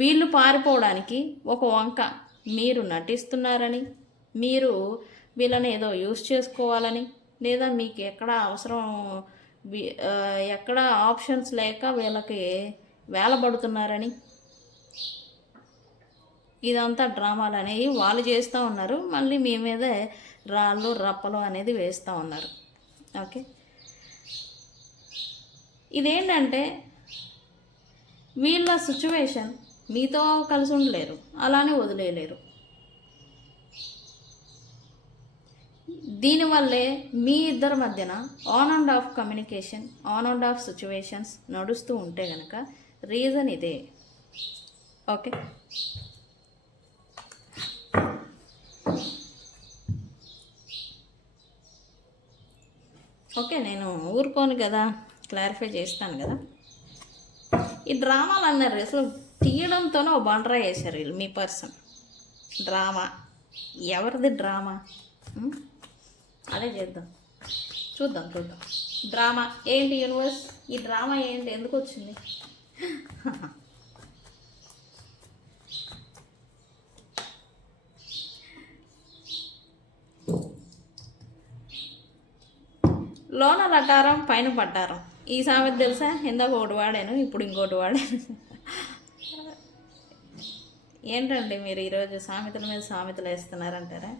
వీళ్ళు పారిపోవడానికి ఒక వంక మీరు నటిస్తున్నారని, మీరు వీళ్ళని ఏదో యూజ్ చేసుకోవాలని, లేదా మీకు ఎక్కడ అవసరం ఎక్కడ ఆప్షన్స్ లేక వీళ్ళకి వేలబడుతున్నారని, ఇదంతా డ్రామాలు అనేవి వాళ్ళు చేస్తూ ఉన్నారు. మళ్ళీ మీ మీదే రాళ్ళు రప్పలు అనేది వేస్తూ ఉన్నారు. ఓకే, ఇదేంటంటే వీళ్ళ సిచ్యువేషన్ మీతో కలిసి ఉండలేరు, అలానే వదిలేయలేరు. దీనివల్లే మీ ఇద్దరి మధ్యన on and of communication, on and of situations నడుస్తూ ఉంటే కనుక రీజన్ ఇదే. ఓకే, ఓకే నేను ఊరుకోను కదా, క్లారిఫై చేస్తాను కదా. ఈ డ్రామాలు అన్నారు అసలు తీయడంతోనే ఓ బండరా వేశారు వీళ్ళు. మీ పర్సన్ డ్రామా, ఎవరిది డ్రామా? అదే చేద్దాం, చూద్దాం. డ్రామా ఏంటి యూనివర్స్? ఈ డ్రామా ఏంటి, ఎందుకు వచ్చింది? లోన లటారం పైన పట్టారం, ఈ సామెత తెలుసా? ఇందాక ఒకటి వాడాను, ఇప్పుడు ఇంకోటి వాడాను. ఏంటండి మీరు ఈరోజు సామెతల మీద సామెతలు వేస్తున్నారంటారా?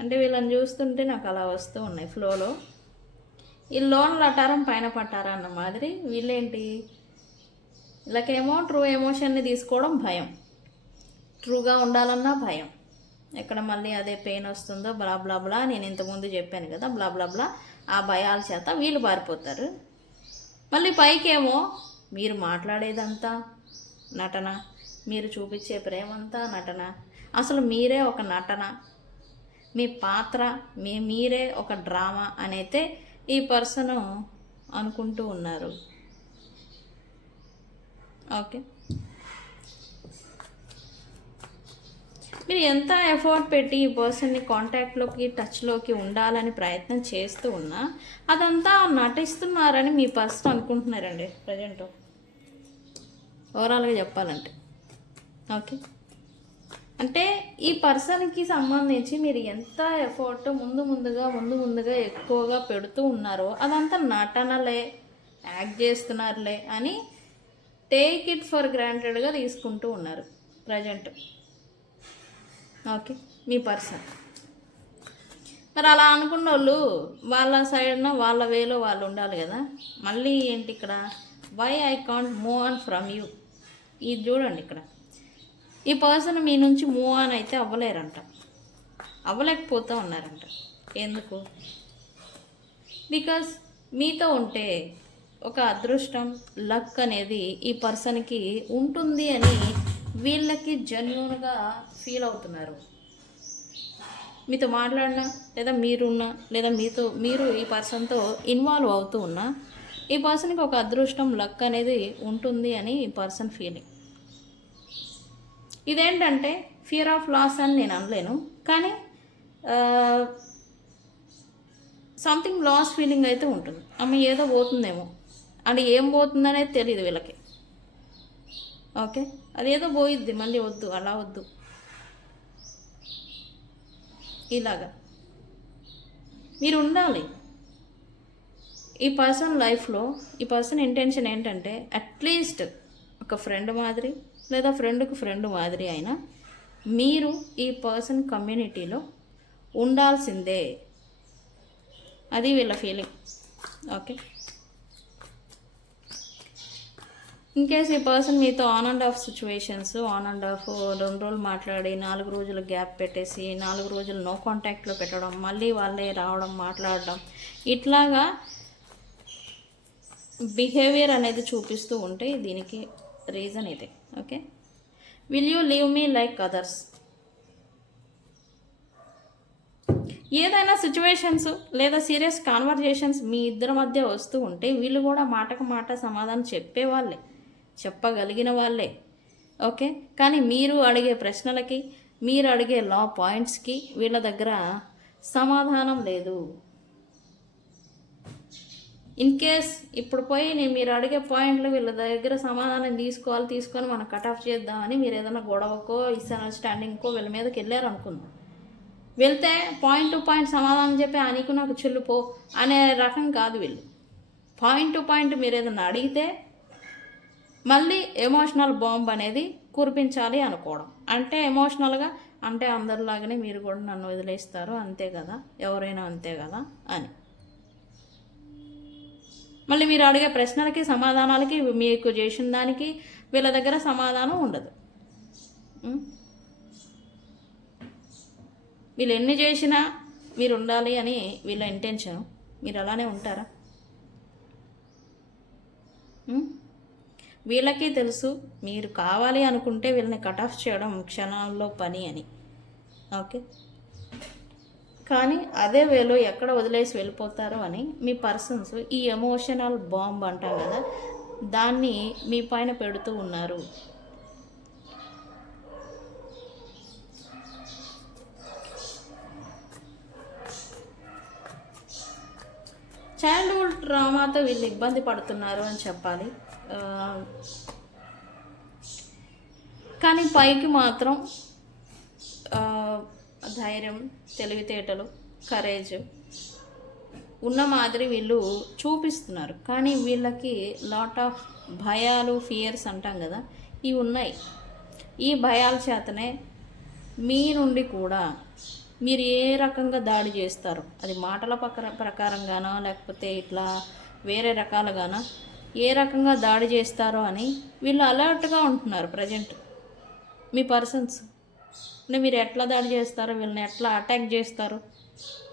అంటే వీళ్ళని చూస్తుంటే నాకు అలా వస్తూ ఉన్నాయి ఫ్లోలో. ఈ లోన్ లటారం పైన పట్టారా అన్న మాదిరి వీళ్ళేంటి, వీళ్ళకేమో ట్రూ ఎమోషన్ని తీసుకోవడం భయం, ట్రూగా ఉండాలన్నా భయం. ఎక్కడ మళ్ళీ అదే పెయిన్ వస్తుందో బ్లా బ్లా బ్లా, నేను ఇంతకుముందు చెప్పాను కదా బ్లా బ్లా బ్లా, ఆ భయాల చేత వీళ్ళు పారిపోతారు. మళ్ళీ పైకేమో మీరు మాట్లాడేదంతా నటన, మీరు చూపించే ప్రేమంతా నటన, అసలు మీరే ఒక నటన, మీ పాత్ర మీరే ఒక డ్రామా అనైతే ఈ పర్సన్ అనుకుంటూ ఉన్నారు. ఓకే, మీరు ఎంత ఎఫర్ట్ పెట్టి ఈ పర్సన్ని కాంటాక్ట్లోకి టచ్లోకి ఉండాలని ప్రయత్నం చేస్తూ ఉన్నా అదంతా నటిస్తున్నారని మీ పర్సన్ అనుకుంటున్నారండి ప్రజెంట్, ఓవరాల్గా చెప్పాలంటే. ఓకే, అంటే ఈ పర్సన్కి సంబంధించి మీరు ఎంత ఎఫర్ట్ ముందుగా ఎక్కువగా పెడుతూ ఉన్నారో అదంతా నటనలే, యాక్ట్ చేస్తున్నారులే అని టేక్ ఇట్ ఫర్ గ్రాంటెడ్గా తీసుకుంటూ ఉన్నారు ప్రజెంట్. ఓకే, మీ పర్సన్ మరి అలా అనుకున్న వాళ్ళు వాళ్ళ సైడ్న వాళ్ళ వేలో వాళ్ళు ఉండాలి కదా. మళ్ళీ ఏంటి ఇక్కడ, why I can't move on from you, ఇది చూడండి. ఇక్కడ ఈ పర్సన్ మీ నుంచి మూవ్ ఆన్ అయితే అవ్వలేకపోతూ ఉన్నారంట. ఎందుకు? బికాస్ మీతో ఉంటే ఒక అదృష్టం, లక్ అనేది ఈ పర్సన్కి ఉంటుంది అని వీళ్ళకి జెన్యూన్గా ఫీల్ అవుతున్నారు. మీతో మాట్లాడినా, లేదా మీరున్నా, లేదా మీరు ఈ పర్సన్తో ఇన్వాల్వ్ అవుతూ ఉన్నా ఈ పర్సన్కి ఒక అదృష్టం, లక్ అనేది ఉంటుంది అని ఈ పర్సన్ ఫీలింగ్. ఇదేంటంటే ఫియర్ ఆఫ్ లాస్ అని నేను అనలేను, కానీ సంథింగ్ లాస్ ఫీలింగ్ అయితే ఉంటుంది. ఆమె ఏదో పోతుందేమో, అంటే ఏం పోతుందనేది తెలియదు వీళ్ళకి. ఓకే, అదేదో పోయిద్ది, మళ్ళీ వద్దు, అలా వద్దు, ఇలాగా మీరు ఉండాలి. ఈ పర్సన్ లైఫ్లో ఈ పర్సన్ ఇంటెన్షన్ ఏంటంటే అట్లీస్ట్ ఒక ఫ్రెండ్ మాదిరి, లేదా ఫ్రెండ్కి ఫ్రెండ్ మాదిరి అయినా మీరు ఈ పర్సన్ కమ్యూనిటీలో ఉండాల్సిందే, అది వీళ్ళ ఫీలింగ్. ఓకే, ఇన్కేస్ ఈ పర్సన్ మీతో on and of situations, on and of 2 రోజులు మాట్లాడి 4 రోజులు గ్యాప్ పెట్టేసి 4 రోజులు నో కాంటాక్ట్లో పెట్టడం, మళ్ళీ వాళ్ళే రావడం మాట్లాడడం, ఇట్లాగా బిహేవియర్ అనేది చూపిస్తూ ఉంటే దీనికి రీజన్ ఇదే. Okay, will you leave me like others. ఏదైనా సిచ్యువేషన్స్ లేదా సీరియస్ కాన్వర్జేషన్స్ మీ ఇద్దరి మధ్య వస్తూ ఉంటే వీళ్ళు కూడా మాటకు మాట సమాధానం చెప్పేవాళ్ళే, చెప్పగలిగిన వాళ్ళే. ఓకే, కానీ మీరు అడిగే ప్రశ్నలకి, మీరు అడిగే లా పాయింట్స్కి వీళ్ళ దగ్గర సమాధానం లేదు. ఇన్ కేస్ ఇప్పుడు పోయి నేను మీరు అడిగే పాయింట్లు వీళ్ళ దగ్గర సమాధానం తీసుకొని మనం కట్ ఆఫ్ చేద్దామని మీరు ఏదైనా గొడవకో మిస్అండర్స్టాండింగ్కో వీళ్ళ మీదకి వెళ్ళారు అనుకుందాం. వెళ్తే పాయింట్ టు పాయింట్ సమాధానం చెప్పి నీకు నాకు చెల్లుపో అనే రకం కాదు వీళ్ళు. పాయింట్ టు పాయింట్ మీరు ఏదైనా అడిగితే మళ్ళీ ఎమోషనల్ బాంబ్ అనేది కురిపించాలి అనుకోవడం. అంటే ఎమోషనల్గా అంటే అందరిలాగానే మీరు కూడా నన్ను వదిలేస్తారు అంతే కదా, ఎవరైనా అంతే కదా అని. మళ్ళీ మీరు అడిగే ప్రశ్నలకి సమాధానాలకి మీకు చేసిన దానికి వీళ్ళ దగ్గర సమాధానం ఉండదు. వీళ్ళు ఎన్ని చేసినా మీరు ఉండాలి అని వీళ్ళ ఇంటెన్షన్. మీరు అలానే ఉంటారా? వీళ్ళకి తెలుసు మీరు కావాలి అనుకుంటే వీళ్ళని కట్ ఆఫ్ చేయడం క్షణాల్లో పని అని. ఓకే, కానీ అదే వేలో ఎక్కడ వదిలేసి వెళ్ళిపోతారో అని మీ పర్సన్స్ ఈ ఎమోషనల్ బాంబ్ అంటాం కదా, దాన్ని మీ పైన పెడుతూ ఉన్నారు. చైల్డ్హుడ్ ట్రామాతో వీళ్ళు ఇబ్బంది పడుతున్నారు అని చెప్పాలి. కానీ పైకి మాత్రం ధైర్యం, తెలివితేటలు, కరేజ్ ఉన్న మాదిరి వీళ్ళు చూపిస్తున్నారు. కానీ వీళ్ళకి లాట్ ఆఫ్ భయాలు, ఫియర్స్ అంటాం కదా, ఇవి ఉన్నాయి. ఈ భయాల చేతనే మీ నుండి కూడా మీరు ఏ రకంగా దాడి చేస్తారో, అది మాటల ప్రకారంగానో లేకపోతే ఇట్లా వేరే రకాలుగానో ఏ రకంగా దాడి చేస్తారో అని వీళ్ళు అలర్ట్గా ఉంటున్నారు ప్రజెంట్. మీ పర్సన్స్ అంటే మీరు ఎట్లా దాడి చేస్తారో, వీళ్ళని ఎట్లా అటాక్ చేస్తారో,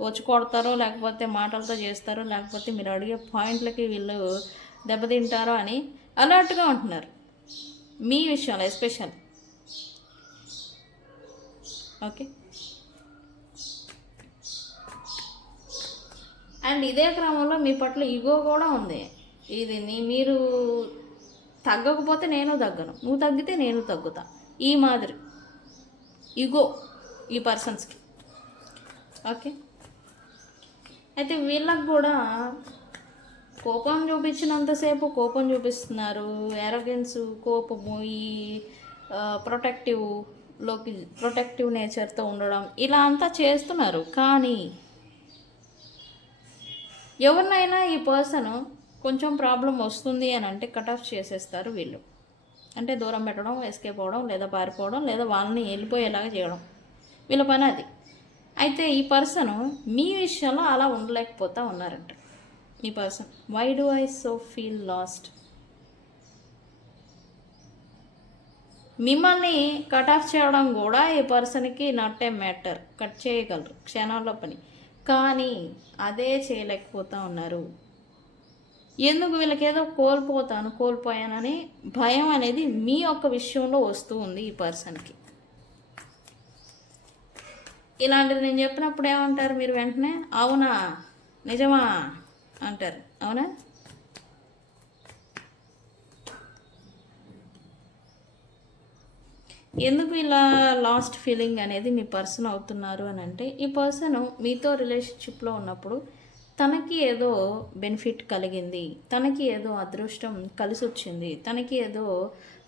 వచ్చి కొడతారో లేకపోతే మాటలతో చేస్తారో లేకపోతే మీరు అడిగే పాయింట్లకి వీళ్ళు దెబ్బతింటారో అని అలర్ట్గా ఉంటున్నారు మీ విషయంలో ఎస్పెషల్. ఓకే, అండ్ ఇదే క్రమంలో మీ పట్ల ఈగో కూడా ఉంది. ఇది మీరు తగ్గకపోతే నేను తగ్గను, నువ్వు తగ్గితే నేను తగ్గుతా, ఈ మాదిరి ఈగో ఈ పర్సన్స్కి. ఓకే, అయితే వీళ్ళకి కూడా కోపం చూపించినంతసేపు కోపం చూపిస్తున్నారు. ఎరోగెన్స్, కోపము, ఈ ప్రొటెక్టివ్ నేచర్తో ఉండడం ఇలా అంతా చేస్తున్నారు. కానీ ఎవరినైనా ఈ పర్సన్ కొంచెం ప్రాబ్లం వస్తుంది అని అంటే కట్ ఆఫ్ చేసేస్తారు వీళ్ళు. అంటే దూరం పెట్టడం, ఎస్కేప్ అవ్వడం, లేదా పారిపోవడం, లేదా వాళ్ళని వెళ్ళిపోయేలాగా చేయడం వీళ్ళ పని అది. అయితే ఈ పర్సన్ మీ విషయంలో అలా ఉండలేకపోతా ఉన్నారంట. మీ person, why do I so feel lost. మిమ్మల్ని కట్ ఆఫ్ చేయడం కూడా ఈ పర్సన్కి నాట్ ఏ మ్యాటర్, కట్ చేయగలరు క్షణాల్లో పని. కానీ అదే చేయలేకపోతూ ఉన్నారు. ఎందుకు? వీళ్ళకి ఏదో కోల్పోయానని భయం అనేది మీ యొక్క విషయంలో వస్తూ ఉంది ఈ పర్సన్కి. ఇలాంటిది నేను చెప్పినప్పుడు ఏమంటారు మీరు? వెంటనే అవునా, నిజమా అంటారు. అవునా? ఎందుకు ఇలా లాస్ట్ ఫీలింగ్ అనేది మీ పర్సన్ అవుతున్నారు అని అంటే, ఈ పర్సన్ మీతో రిలేషన్షిప్లో ఉన్నప్పుడు తనకి ఏదో బెనిఫిట్ కలిగింది, తనకి ఏదో అదృష్టం కలిసి వచ్చింది, తనకి ఏదో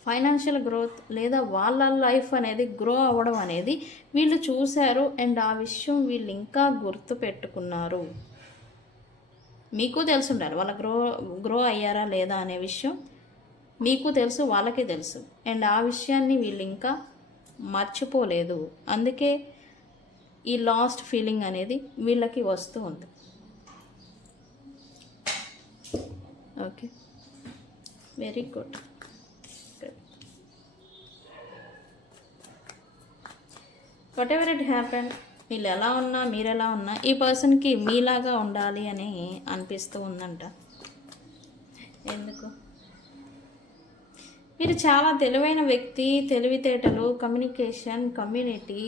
ఫైనాన్షియల్ గ్రోత్ లేదా వాళ్ళ లైఫ్ అనేది గ్రో అవ్వడం అనేది వీళ్ళు చూశారు. అండ్ ఆ విషయం వీళ్ళు ఇంకా గుర్తు పెట్టుకున్నారు. మీకు తెలుసు ఉండాలి వాళ్ళ గ్రో అయ్యారా లేదా అనే విషయం మీకు తెలుసు, వాళ్ళకే తెలుసు. అండ్ ఆ విషయాన్ని వీళ్ళు ఇంకా మర్చిపోలేదు. అందుకే ఈ లాస్ట్ ఫీలింగ్ అనేది వీళ్ళకి వస్తూ ఉంది. Okay, very good. What ever it happen, వీళ్ళు ఎలా ఉన్నా మీరు ఎలా ఉన్నా ఈ పర్సన్కి మీలాగా ఉండాలి అని అనిపిస్తూ ఉందంట. ఎందుకు? మీరు చాలా తెలివైన వ్యక్తి, తెలివితేటలు, కమ్యూనికేషన్, కమ్యూనిటీ,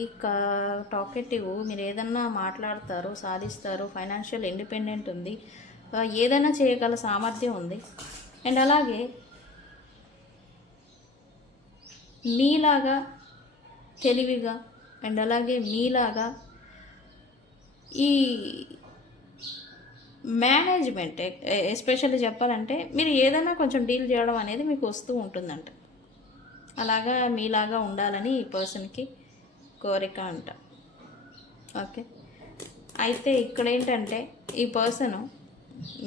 టాకెటివ్, మీరు ఏదన్నా మాట్లాడతారు, సాధిస్తారు, ఫైనాన్షియల్ ఇండిపెండెంట్ ఉంది, ఏదైనా చేయగల సామర్థ్యం ఉంది. అండ్ అలాగే మీలాగా తెలివిగా అండ్ అలాగే మీలాగా ఈ మేనేజ్మెంట్ ఎస్పెషల్లీ చెప్పాలంటే మీరు ఏదైనా కొంచెం డీల్ చేయడం అనేది మీకు వస్తూ ఉంటుందంట. అలాగా మీలాగా ఉండాలని ఈ పర్సన్కి కోరిక అంట. ఓకే, అయితే ఇక్కడ ఏంటంటే ఈ పర్సను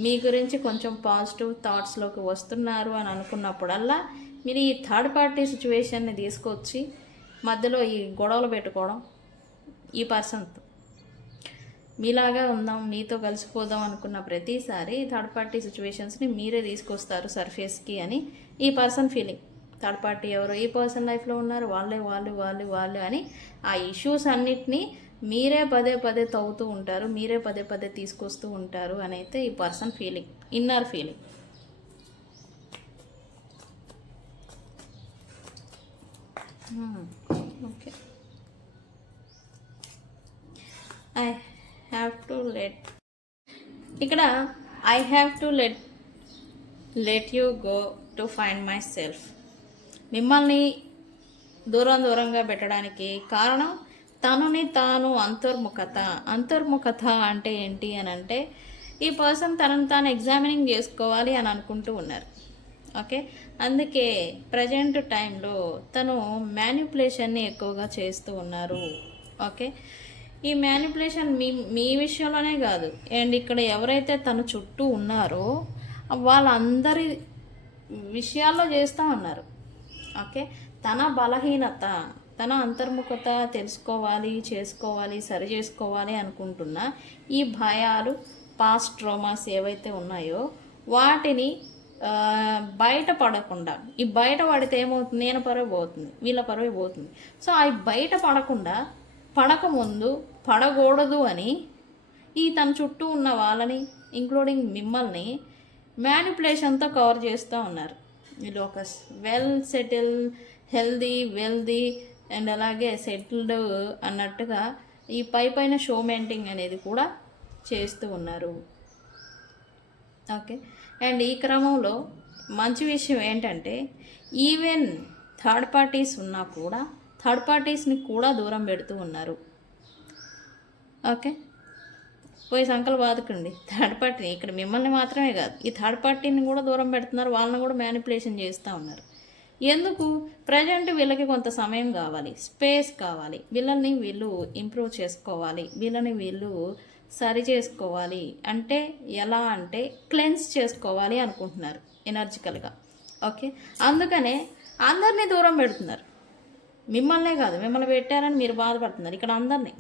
మీ గురించి కొంచెం పాజిటివ్ థాట్స్లోకి వస్తున్నారు అని అనుకున్నప్పుడల్లా మీరు ఈ థర్డ్ పార్టీ సిచ్యువేషన్ని తీసుకొచ్చి మధ్యలో ఈ గొడవలు పెట్టుకోవడం, ఈ పర్సన్తో మీలాగా ఉందాం, మీతో కలిసిపోదాం అనుకున్న ప్రతిసారి థర్డ్ పార్టీ సిచ్యువేషన్స్ని మీరే తీసుకొస్తారు సర్ఫేస్కి అని ఈ పర్సన్ ఫీలింగ్. థర్డ్ పార్టీ ఎవరో ఈ పర్సన్ లైఫ్లో ఉన్నారు, వాళ్ళు అని ఆ ఇష్యూస్ అన్నిటినీ మీరే పదే పదే తవ్వుతూ ఉంటారు, మీరే పదే పదే తీసుకొస్తూ ఉంటారు అని అయితే ఈ person feeling, inner feeling. Okay, I have to ఇక్కడ I have to let you go to find myself. మిమ్మల్ని దూరంగా పెట్టడానికి కారణం తనని తాను అంతర్ముఖత అంటే ఏంటి అని అంటే ఈ పర్సన్ తనను తాను ఎగ్జామినింగ్ చేసుకోవాలి అని అనుకుంటూ ఉన్నారు. ఓకే, అందుకే ప్రజెంట్ టైంలో తను మ్యానిపులేషన్ని ఎక్కువగా చేస్తూ ఉన్నారు. ఓకే, ఈ మ్యానిపులేషన్ మీ విషయంలోనే కాదు, అండ్ ఇక్కడ ఎవరైతే తన చుట్టూ ఉన్నారో వాళ్ళందరి విషయాల్లో చేస్తూ ఉన్నారు. ఓకే, తన బలహీనత, తన అంతర్ముఖత చేసుకోవాలి, సరి చేసుకోవాలి అనుకుంటున్న ఈ భయాలు, పాస్ట్ ట్రోమాస్ ఏవైతే ఉన్నాయో వాటిని బయటపడకుండా, ఈ బయట పడితే ఏమవుతుంది, నేను పరువు పోతుంది, వీళ్ళ పరువు పోతుంది. సో అవి బయట పడకముందు పడకూడదు అని ఈ తన చుట్టూ ఉన్న వాళ్ళని ఇంక్లూడింగ్ మిమ్మల్ని మ్యానిపులేషన్తో కవర్ చేస్తూ ఉన్నారు. వీళ్ళు ఒక well settle, healthy, wealthy and అలాగే సెటిల్డ్ అన్నట్టుగా ఈ పైన షో మెయింటింగ్ అనేది కూడా చేస్తూ ఉన్నారు. ఓకే, అండ్ ఈ క్రమంలో మంచి విషయం ఏంటంటే ఈవెన్ థర్డ్ పార్టీస్ ఉన్నా కూడా థర్డ్ పార్టీస్ని కూడా దూరం పెడుతూ ఉన్నారు. ఓకే, పోయి సంకలు బాదుకండి థర్డ్ పార్టీని. ఇక్కడ మిమ్మల్ని మాత్రమే కాదు, ఈ థర్డ్ పార్టీని కూడా దూరం పెడుతున్నారు, వాళ్ళని కూడా మ్యానిపులేషన్ చేస్తూ ఉన్నారు. ఎందుకు? ప్రజెంట్ వీళ్ళకి కొంత సమయం కావాలి, స్పేస్ కావాలి, వీళ్ళని వీళ్ళు ఇంప్రూవ్ చేసుకోవాలి, వీళ్ళని వీళ్ళు సరి చేసుకోవాలి. అంటే ఎలా అంటే క్లెన్స్ చేసుకోవాలి అనుకుంటున్నారు ఎనర్జికల్గా. ఓకే, అందుకనే అందరినీ దూరం పెడుతున్నారు. మిమ్మల్నే కాదు, మిమ్మల్ని పెట్టారని మీరు బాధపడుతున్నారు ఇక్కడ అందరినీ.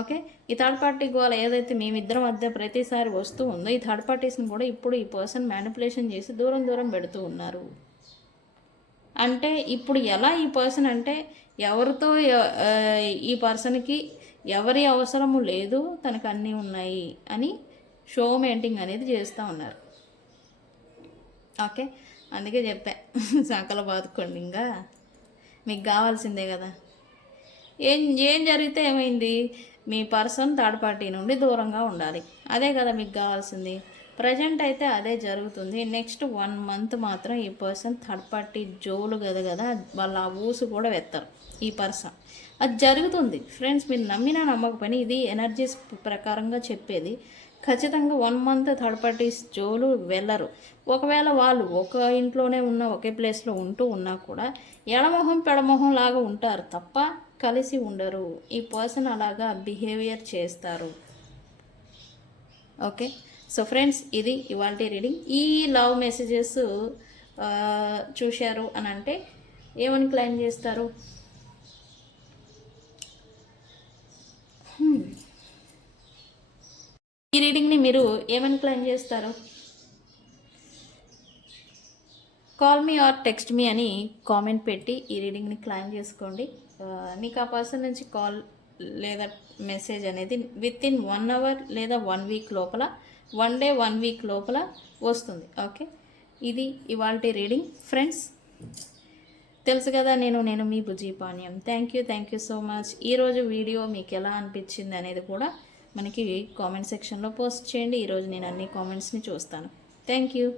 ఓకే, ఈ థర్డ్ పార్టీ గోల ఏదైతే మేమిద్దరం మధ్య ప్రతిసారి వస్తూ ఉందో ఈ థర్డ్ పార్టీస్ని కూడా ఇప్పుడు ఈ పర్సన్ మ్యానిపులేషన్ చేసి దూరం పెడుతూ ఉన్నారు. అంటే ఇప్పుడు ఎలా ఈ పర్సన్ అంటే ఎవరితో ఈ పర్సన్కి ఎవరి అవసరము లేదు, తనకు అన్నీ ఉన్నాయి అని షో మెయింటింగ్ అనేది చేస్తూ ఉన్నారు. ఓకే, అందుకే చెప్పా సంకల బాదుకోండి, ఇంకా మీకు కావాల్సిందే కదా. ఏం జరిగితే ఏమైంది, మీ పర్సన్ థర్డ్ పార్టీ నుండి దూరంగా ఉండాలి, అదే కదా మీకు కావాల్సింది. ప్రజెంట్ అయితే అదే జరుగుతుంది. నెక్స్ట్ 1 month మాత్రం ఈ పర్సన్ థర్డ్ పార్టీ జోలు కదా వాళ్ళ ఆ ఊసు కూడా వెత్తరు ఈ పర్సన్. అది జరుగుతుంది ఫ్రెండ్స్, మీరు నమ్మినా నమ్మకపోయినా ఇది ఎనర్జీస్ ప్రకారంగా చెప్పేది. ఖచ్చితంగా 1 month థర్డ్ పార్టీస్ జోలు వెళ్ళరు. ఒకవేళ వాళ్ళు ఒక ఇంట్లోనే ఉన్న ఒకే ప్లేస్లో ఉంటూ ఉన్నా కూడా ఎడమొహం పెడమొహం లాగా ఉంటారు తప్ప కలిసి ఉండరు. ఈ పర్సన్ అలాగా బిహేవియర్ చేస్తారు. ఓకే, సో ఫ్రెండ్స్, ఇది ఇవాళ రీడింగ్. ఈ లవ్ మెసేజెస్ చూశారు అని అంటే ఏమని క్లైమ్ చేస్తారు? ఈ రీడింగ్ని మీరు ఏమని క్లైమ్ చేస్తారు? Call me or text me అని కామెంట్ పెట్టి ఈ రీడింగ్ని క్లైమ్ చేసుకోండి. మీకు ఆ పర్సన్ నుంచి కాల్ లేదా మెసేజ్ అనేది విత్ ఇన్ 1 hour లేదా 1 week లోపల, 1 day 1 week లోపల వస్తుంది. ఓకే, ఇది ఇవాల్టి రీడింగ్ ఫ్రెండ్స్. తెలుసు కదా నేను మీ బుజ్జి పానీయం. Thank you so much. ఈరోజు వీడియో మీకు ఎలా అనిపించింది అనేది కూడా మనకి కామెంట్ సెక్షన్లో పోస్ట్ చేయండి. ఈరోజు నేను అన్ని కామెంట్స్ని చూస్తాను. Thank you.